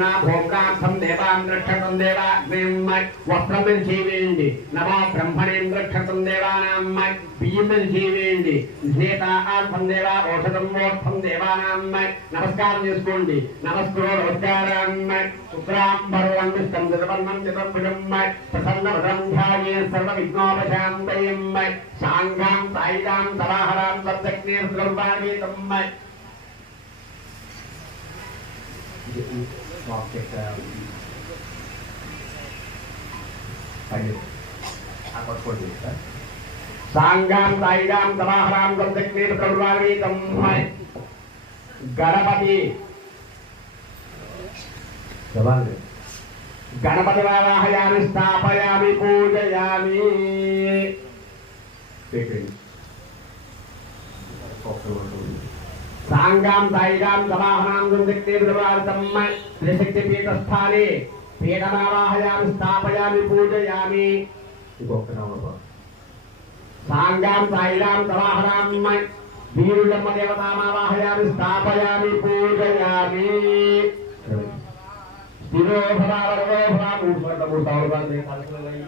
నా భోగ్రార్థం దేవాం రక్షతం దేవాగ్నిం వస్త్రం జీవేయండి నమో బ్రహ్మణేం రక్షతం దేవానాం బియ్యం జీవేయండి సీతార్థం దేవా ఔషధం మోక్షం దేవానాం నమస్కారం చేసుకోండి నమస్కరో నమస్కారం శుక్రాంబరం విష్టం దివర్ణం చతుర్భుజం ప్రసన్న ధ్యాయే సర్వ విఘ్నోపశాంతయం సాంగాం సాయిదాం సరాహరాం తద్దగ్నేర్ Oke, Sanggam Saidam Samaharam Kesektir Keluari Temai. Garapati Jawab Ganapati Rahayani Stapayami Pujayami. Oke. సాంగాం సాయిగాం సమాహనాం గంధక్నే ప్రవారితం త్రిశక్తి పీఠస్థానే పీఠమావాహయామి స్థాపయామి పూజయామి ఇంకొక నామం సాంగాం సాయిరాం సమాహనాం వీరుడమ్మ దేవతామావాహయామి స్థాపయామి పూజయామి స్థిరో భవ వరదో భవ మూడు చోట్ల మూడు సంవత్సరాలు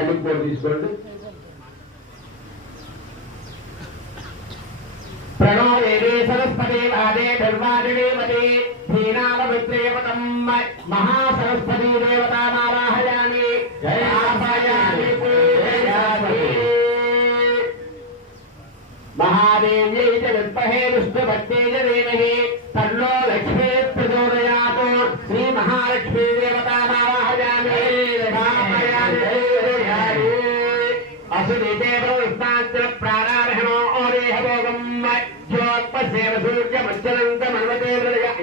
మళ్ళీ ఇంకోటి తీసుకోండి. ప్రణో దేవే సరస్వతి వాదే ధర్మాదిదేవతే ధీనామవిత్రేవతం మహాసరస్వతీ దేవతామారాహయామి జ్యోత్పసేవ సూర్యమచ్చనంత మన్వతే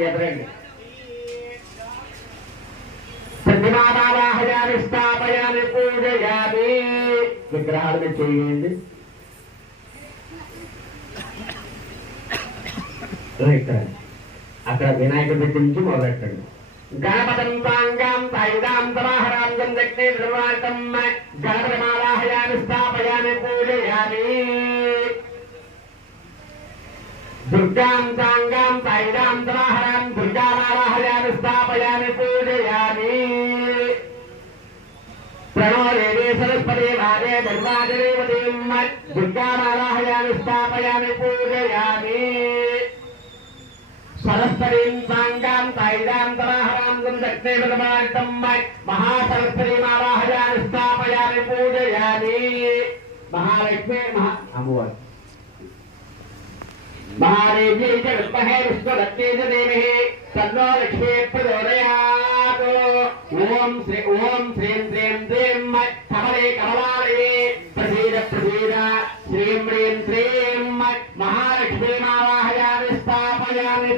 ఎదురండి ప్రతిమావాహయామి స్థాపయామి పూజయామి విగ్రహాలు చేయండి. రైట్ అక్కడ వినాయకుడి దగ్గర నుంచి మొదలెట్టండి. గణపతం సాంగాం సాయుధాం సమాహరాం గంధక్తే నిర్వాతం గణపతిమావాహయామి స్థాపయామి పూజయామి దుర్గాం సాంగాం సాయుధాం సమాహరాం దుర్గామావాహయామి స్థాపయామి పూజయామి ప్రణో దేవే సరస్వతి వాదే దుర్గాదేవతీం దుర్గామావాహయామి స్థాపయామి పూజయామి సరస్వరీం సాంగాం తైరాం తరాహరాం దక్షిణే महादेवी च विद्महे विश्वदत्ते च श्री ॐ श्रीं कमले कमलालये प्रसीद प्रसीद श्रीं ह्रीं श्रीं महालक्ष्मीमावाहयामि स्थापयामि